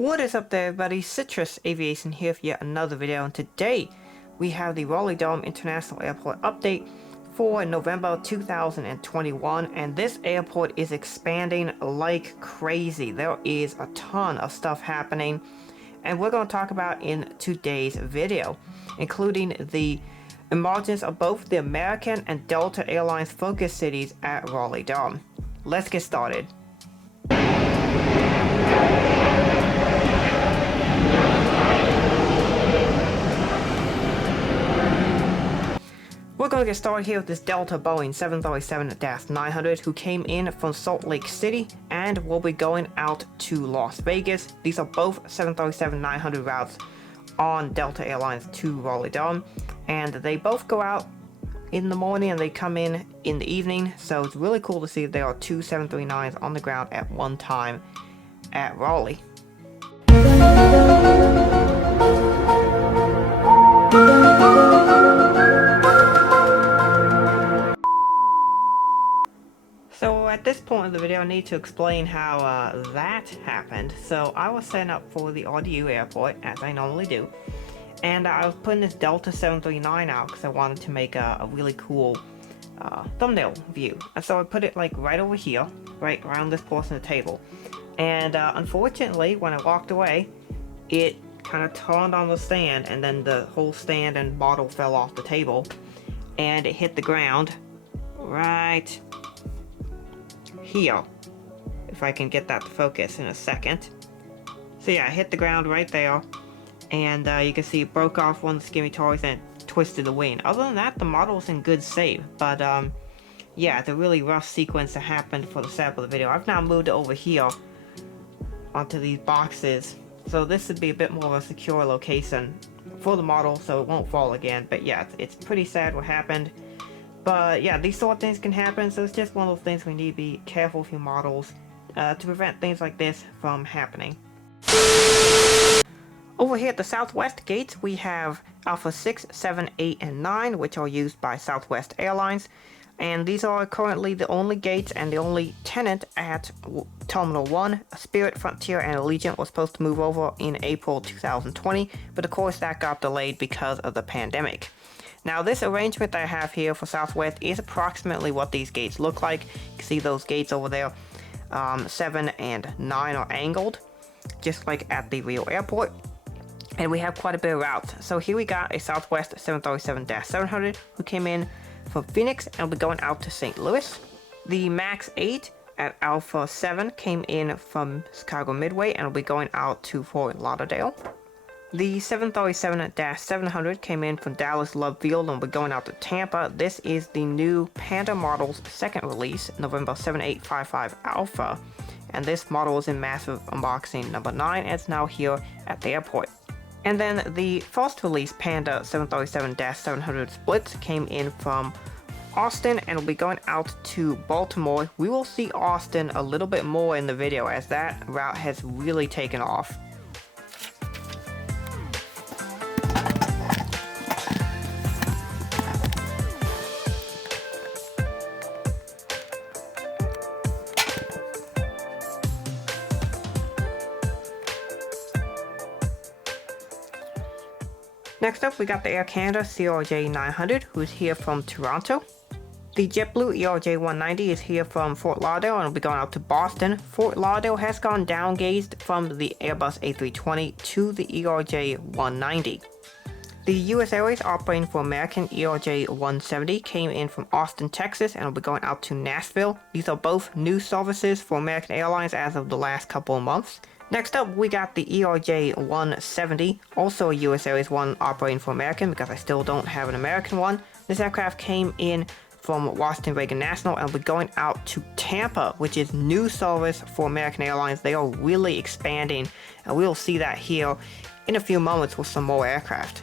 What is up there, everybody? Citrus Aviation here for yet another video, and today we have the Raleigh-Durham International Airport update for November 2021, and this airport is expanding like crazy. There is a ton of stuff happening, and we're going to talk about in today's video, including the emergence of both the American and Delta Airlines focus cities at Raleigh-Durham. Let's get started. We're going to get started here with this Delta Boeing 737-900 who came in from Salt Lake City and will be going out to Las Vegas. These are both 737-900 routes on Delta Airlines to Raleigh-Durham, and they both go out in the morning and they come in the evening, so it's really cool to see that there are two 739s on the ground at one time at Raleigh. So at this point in the video, I need to explain how that happened. So I was setting up for the RDU airport, as I normally do, and I was putting this Delta 739 out because I wanted to make a really cool thumbnail view. And so I put it like right over here, right around this portion of the table. And unfortunately, when I walked away, it kind of turned on the stand, and then the whole stand and bottle fell off the table, and it hit the ground right here, if I can get that to focus in a second. So yeah, I hit the ground right there, and you can see it broke off one of the skimmy toys and twisted the wing. Other than that, the model's in good shape, but yeah, the really rough sequence that happened for the setup of the video. I've now moved it over here onto these boxes, so this would be a bit more of a secure location for the model so it won't fall again. But yeah, it's pretty sad what happened. But yeah, these sort of things can happen, so it's just one of those things we need to be careful with your models to prevent things like this from happening. Over here at the Southwest gates, we have Alpha 6, 7, 8, and 9, which are used by Southwest Airlines. And these are currently the only gates and the only tenant at Terminal 1. Spirit, Frontier, and Allegiant was supposed to move over in April 2020, but of course that got delayed because of the pandemic. Now this arrangement that I have here for Southwest is approximately what these gates look like. You can see those gates over there, 7 and 9 are angled, just like at the real airport. And we have quite a bit of routes. So here we got a Southwest 737-700 who came in from Phoenix and will be going out to St. Louis. The MAX 8 at Alpha 7 came in from Chicago Midway and will be going out to Fort Lauderdale. The 737-700 came in from Dallas Love Field and will be going out to Tampa. This is the new Panda model's second release, November 7855 Alpha. And this model is in massive unboxing number 9 and it's now here at the airport. And then the first release Panda 737-700 splits came in from Austin and will be going out to Baltimore. We will see Austin a little bit more in the video as that route has really taken off. Next up, we got the Air Canada CRJ-900, who's here from Toronto. The JetBlue ERJ-190 is here from Fort Lauderdale and will be going out to Boston. Fort Lauderdale has gone downgauged from the Airbus A320 to the ERJ-190. The US Airways operating for American ERJ-170 came in from Austin, Texas and will be going out to Nashville. These are both new services for American Airlines as of the last couple of months. Next up, we got the ERJ-170, also a US Airways one operating for American because I still don't have an American one. This aircraft came in from Washington Reagan National and will be going out to Tampa, which is new service for American Airlines. They are really expanding, and we'll see that here in a few moments with some more aircraft.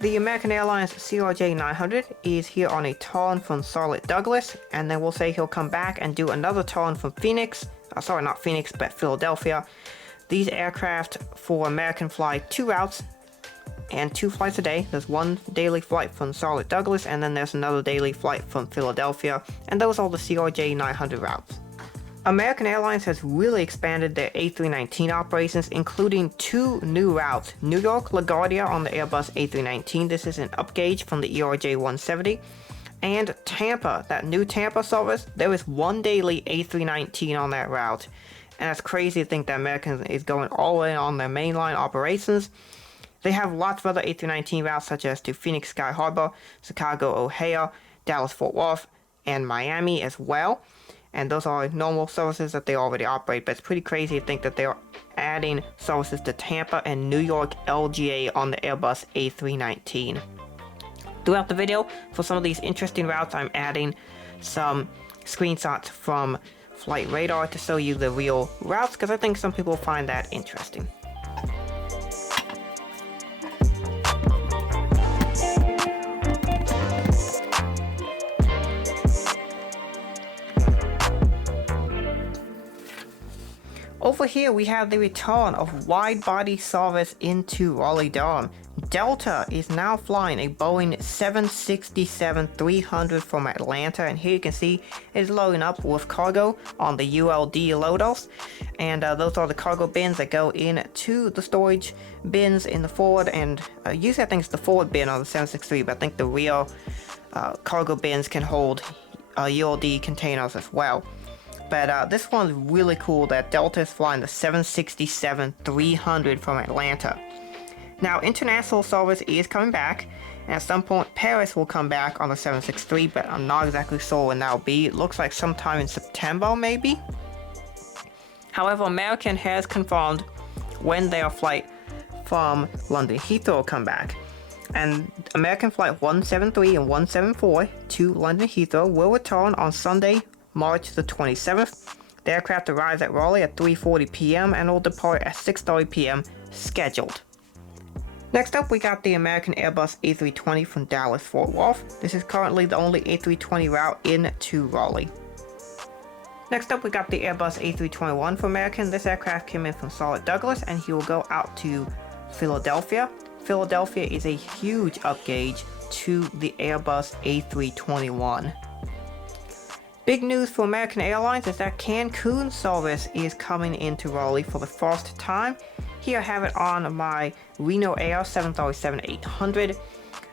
The American Airlines CRJ-900 is here on a turn from Charolette Douglas, and then we'll say he'll come back and do another turn from Phoenix. Sorry, not Phoenix, but Philadelphia. These aircraft for American fly 2 routes and 2 flights a day. There's one daily flight from Charolette Douglas, and then there's another daily flight from Philadelphia, and those are the CRJ-900 routes. American Airlines has really expanded their A319 operations, including 2 new routes. New York LaGuardia on the Airbus A319, this is an upgauge from the ERJ-170. And Tampa, that new Tampa service, there is 1 daily A319 on that route. And that's crazy to think that American is going all in on their mainline operations. They have lots of other A319 routes, such as to Phoenix Sky Harbor, Chicago O'Hare, Dallas Fort Worth, and Miami as well. And those are normal services that they already operate, but it's pretty crazy to think that they're adding services to Tampa and New York LGA on the Airbus A319. Throughout the video, for some of these interesting routes, I'm adding some screenshots from Flight Radar to show you the real routes, because I think some people find that interesting. Over here we have the return of wide-body service into Raleigh-Durham. Delta is now flying a Boeing 767-300 from Atlanta, and here you can see it is loading up with cargo on the ULD loaders, and those are the cargo bins that go into the storage bins in the forward, and usually I think it's the forward bin on the 763, but I think the rear cargo bins can hold ULD containers as well. But this one's really cool that Delta is flying the 767-300 from Atlanta. Now, international service is coming back, and at some point Paris will come back on the 763, but I'm not exactly sure when that'll be. It looks like sometime in September, maybe. However, American has confirmed when their flight from London Heathrow will come back. And American Flight 173 and 174 to London Heathrow will return on Sunday, March the 27th. The aircraft arrives at Raleigh at 3:40 p.m. and will depart at 6:30 p.m. scheduled. Next up, we got the American Airbus A320 from Dallas Fort Worth. This is currently the only A320 route into Raleigh. Next up, we got the Airbus A321 from American. This aircraft came in from Charolette Douglas, and he will go out to Philadelphia. Philadelphia is a huge upgauge to the Airbus A321. Big news for American Airlines is that Cancun service is coming into Raleigh for the first time. Here I have it on my Reno Air 737-800,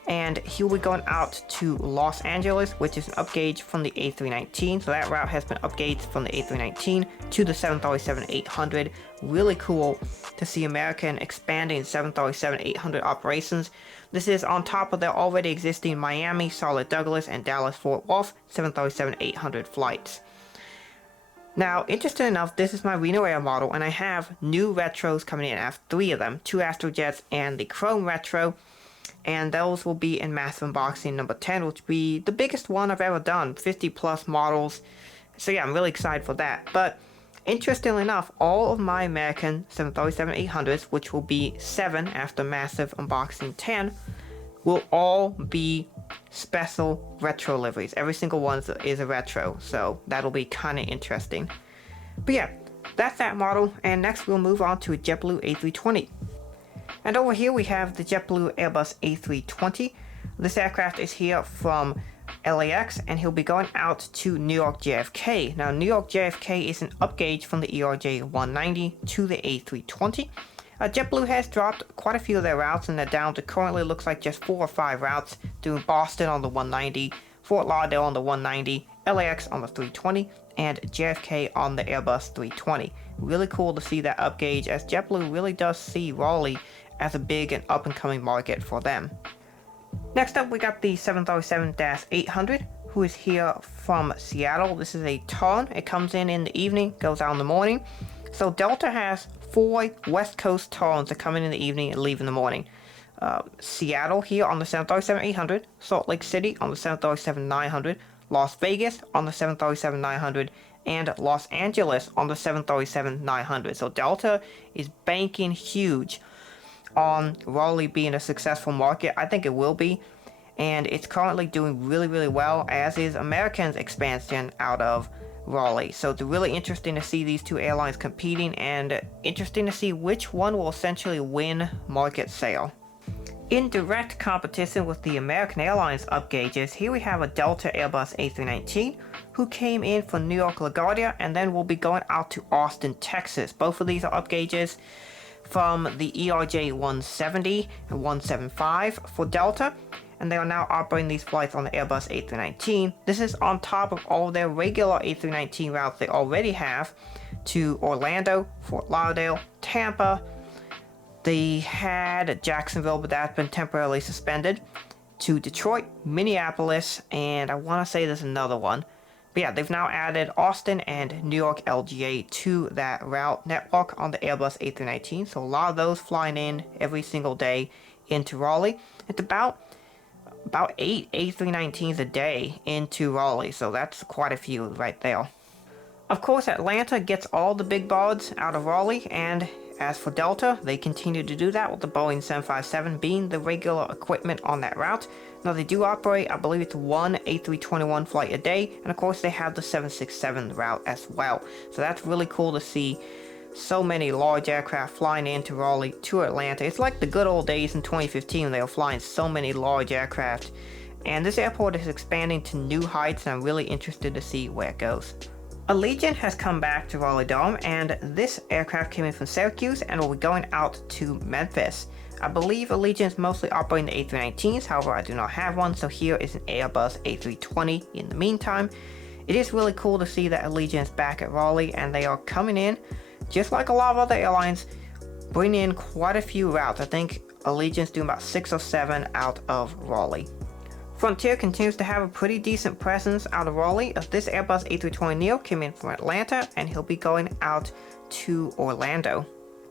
and he will be going out to Los Angeles, which is an upgauge from the A319. So that route has been upgauged from the A319 to the 737-800. Really cool to see American expanding 737-800 operations. This is on top of their already existing Miami, Charolette Douglas, and Dallas Fort Worth 737-800 flights. Now, interesting enough, this is my Reno Air model, and I have new retros coming in. I have 3 of them, 2 Astrojets and the Chrome Retro, and those will be in massive unboxing number 10, which will be the biggest one I've ever done, 50 plus models. So yeah, I'm really excited for that. But interestingly enough, all of my American 737-800s, which will be 7 after massive unboxing 10, will all be special retro liveries. Every single one is a retro, so that'll be kind of interesting. But yeah, that's that model, and next we'll move on to a JetBlue A320. And over here we have the JetBlue Airbus A320. This aircraft is here from LAX, and he'll be going out to New York JFK. Now, New York JFK is an upgauge from the ERJ-190 to the A320. JetBlue has dropped quite a few of their routes, and they're down to currently looks like just 4 or 5 routes, doing Boston on the 190, Fort Lauderdale on the 190, LAX on the 320, and JFK on the Airbus 320. Really cool to see that upgauge, as JetBlue really does see Raleigh as a big and up-and-coming market for them. Next up, we got the 737-800, who is here from Seattle. This is a turn. It comes in the evening, goes out in the morning. So Delta has 4 West Coast turns that come in the evening and leave in the morning. Seattle here on the 737-800, Salt Lake City on the 737-900, Las Vegas on the 737-900, and Los Angeles on the 737-900. So Delta is banking huge on Raleigh being a successful market. I think it will be, and it's currently doing really, really well, as is American's expansion out of Raleigh. So it's really interesting to see these 2 airlines competing, and interesting to see which one will essentially win market sale. In direct competition with the American Airlines upgauges, here we have a Delta Airbus A319 who came in from New York LaGuardia and then will be going out to Austin, Texas. Both of these are upgauges from the ERJ 170 and 175 for Delta, and they are now operating these flights on the Airbus A319. This is on top of all their regular A319 routes they already have to Orlando, Fort Lauderdale, Tampa. They had Jacksonville, but that's been temporarily suspended, to Detroit, Minneapolis, and I want to say there's another one. But yeah, they've now added Austin and New York LGA to that route network on the Airbus A319. So a lot of those flying in every single day into Raleigh. It's about 8 A319s a day into Raleigh, so that's quite a few right there. Of course, Atlanta gets all the big birds out of Raleigh, and as for Delta, they continue to do that with the Boeing 757 being the regular equipment on that route. Now they do operate, I believe it's one A321 flight a day, and of course they have the 767 route as well. So that's really cool to see so many large aircraft flying into Raleigh to Atlanta. It's like the good old days in 2015 when they were flying so many large aircraft. And this airport is expanding to new heights, and I'm really interested to see where it goes. Allegiant has come back to Raleigh-Durham, and this aircraft came in from Syracuse and will be going out to Memphis. I believe Allegiant is mostly operating the A319s, however I do not have one, so here is an Airbus A320 in the meantime. It is really cool to see that Allegiant is back at Raleigh, and they are coming in, just like a lot of other airlines, bringing in quite a few routes. I think Allegiant's doing about 6 or 7 out of Raleigh. Frontier continues to have a pretty decent presence out of Raleigh. This Airbus A320neo came in from Atlanta, and he'll be going out to Orlando.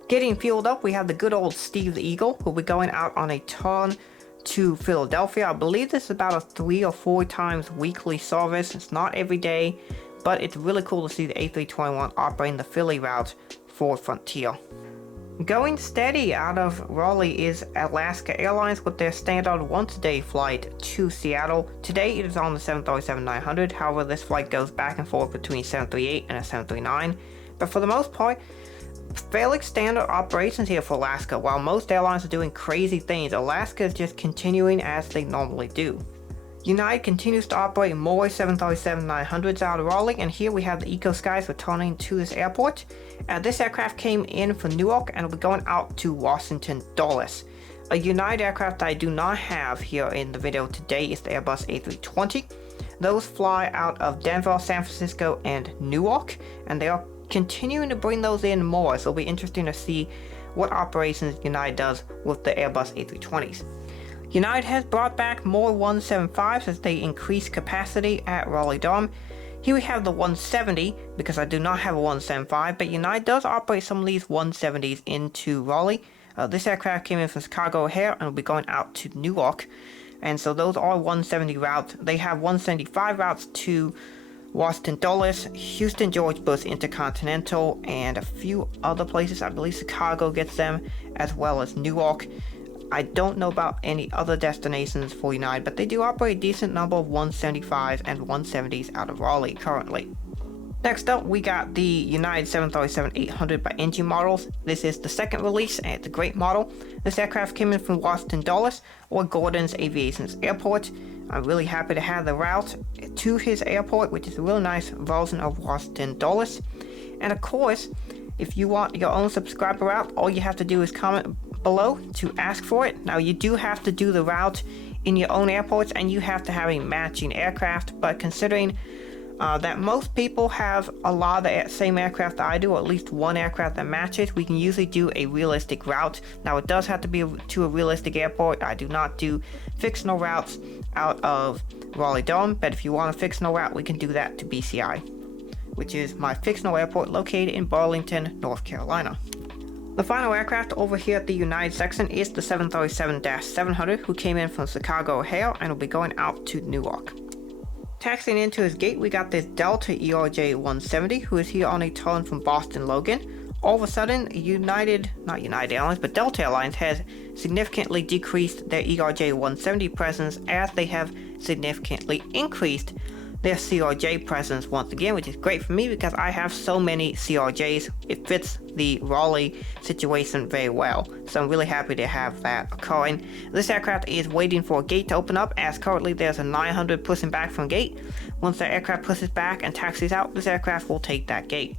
Getting fueled up, we have the good old Steve the Eagle, who'll be going out on a turn to Philadelphia. I believe this is about a 3 or 4 times weekly service. It's not every day, but it's really cool to see the A321 operating the Philly route for Frontier. Going steady out of Raleigh is Alaska Airlines with their standard once-a-day flight to Seattle. Today it is on the 737-900, however this flight goes back and forth between 738 and a 739. But for the most part, fairly standard operations here for Alaska. While most airlines are doing crazy things, Alaska is just continuing as they normally do. United continues to operate more 737-900s out of Raleigh, and here we have the Eco Skies returning to this airport. This aircraft came in from Newark and will be going out to Washington Dulles. A United aircraft I do not have here in the video today is the Airbus A320. Those fly out of Denver, San Francisco, and Newark, and they are continuing to bring those in more, so it'll be interesting to see what operations United does with the Airbus A320s. United has brought back more 175s as they increase capacity at Raleigh-Durham. Here we have the 170, because I do not have a 175, but United does operate some of these 170s into Raleigh. This aircraft came in from Chicago O'Hare and will be going out to Newark, and so those are 170 routes. They have 175 routes to Washington Dulles, Houston George Bush Intercontinental, and a few other places. I believe Chicago gets them, as well as Newark. I don't know about any other destinations for United, but they do operate a decent number of 175s and 170s out of Raleigh currently. Next up, we got the United 737-800 by NG models. This is the second release, and it's a great model. This aircraft came in from Washington Dulles, or Gordon's Aviation's airport. I'm really happy to have the route to his airport, which is a really nice version of Washington Dulles. And of course, if you want your own subscriber route, all you have to do is comment below to ask for it. Now you do have to do the route in your own airports, and you have to have a matching aircraft, but considering that most people have a lot of the same aircraft that I do, or at least one aircraft that matches, we can usually do a realistic route. Now it does have to be to a realistic airport. I do not do fictional routes out of Raleigh-Durham, but if you want a fictional route, we can do that to BCI, which is my fictional airport located in Burlington, North Carolina. The final aircraft over here at the United section is the 737-700, who came in from Chicago O'Hare and will be going out to Newark. Taxiing into his gate, we got this Delta ERJ-170, who is here on a turn from Boston Logan. All of a sudden, not United Airlines, but Delta Airlines has significantly decreased their ERJ-170 presence, as they have significantly increased their CRJ presence once again, which is great for me because I have so many CRJs. It fits the Raleigh situation very well. So I'm really happy to have that occurring. This aircraft is waiting for a gate to open up, as currently there's a 900 pushing back from gate. Once the aircraft pushes back and taxis out, this aircraft will take that gate.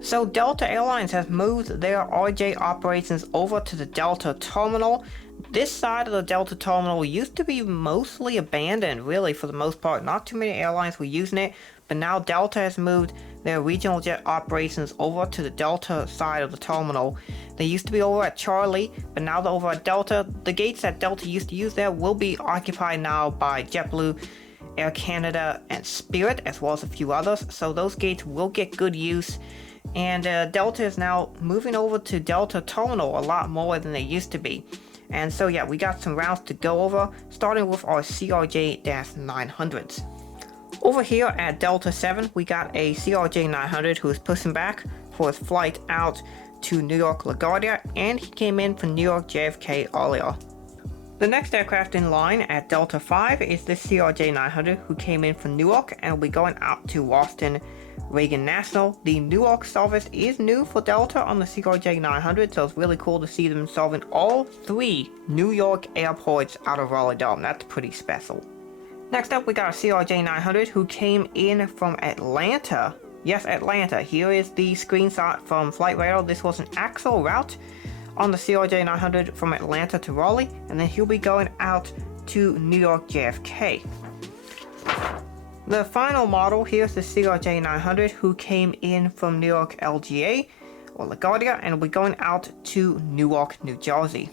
So Delta Airlines has moved their RJ operations over to the Delta terminal. This side of the Delta terminal used to be mostly abandoned, really, for the most part. Not too many airlines were using it, but now Delta has moved their regional jet operations over to the Delta side of the terminal. They used to be over at Charlie, but now they're over at Delta. The gates that Delta used to use there will be occupied now by JetBlue, Air Canada, and Spirit, as well as a few others. So those gates will get good use. And Delta is now moving over to Delta terminal a lot more than they used to be. And so yeah, we got some routes to go over, starting with our CRJ-900s. Over here at Delta 7, we got a CRJ-900 who is pushing back for his flight out to New York LaGuardia, and he came in from New York JFK earlier. The next aircraft in line at Delta 5 is this CRJ-900 who came in from Newark and will be going out to Boston Reagan National. The Newark service is new for Delta on the CRJ-900, so it's really cool to see them serving all 3 New York airports out of Raleigh-Durham. That's pretty special. Next up, we got a CRJ-900 who came in from Atlanta. Yes, Atlanta. Here is the screenshot from Flight Radar. This was an actual route on the CRJ-900 from Atlanta to Raleigh, and then he'll be going out to New York JFK. The final model, here's the CRJ-900 who came in from New York LGA or LaGuardia and will be going out to Newark, New Jersey.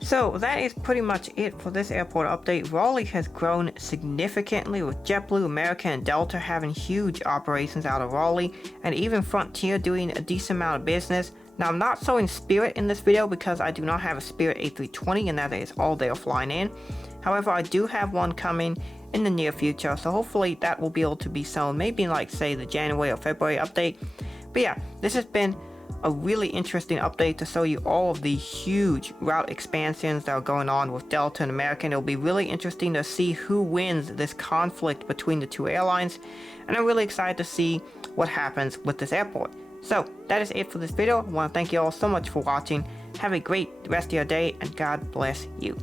So that is pretty much it for this airport update. Raleigh has grown significantly, with JetBlue, American, and Delta having huge operations out of Raleigh, and even Frontier doing a decent amount of business. Now, I'm not showing Spirit in this video because I do not have a Spirit A320, and that is all they are flying in. However, I do have one coming in the near future, so hopefully that will be able to be shown maybe in, like, say, the January or February update. But yeah, this has been a really interesting update to show you all of the huge route expansions that are going on with Delta and American. It'll be really interesting to see who wins this conflict between the two airlines, and I'm really excited to see what happens with this airport. So that is it for this video. I want to thank you all so much for watching. Have a great rest of your day, and God bless you.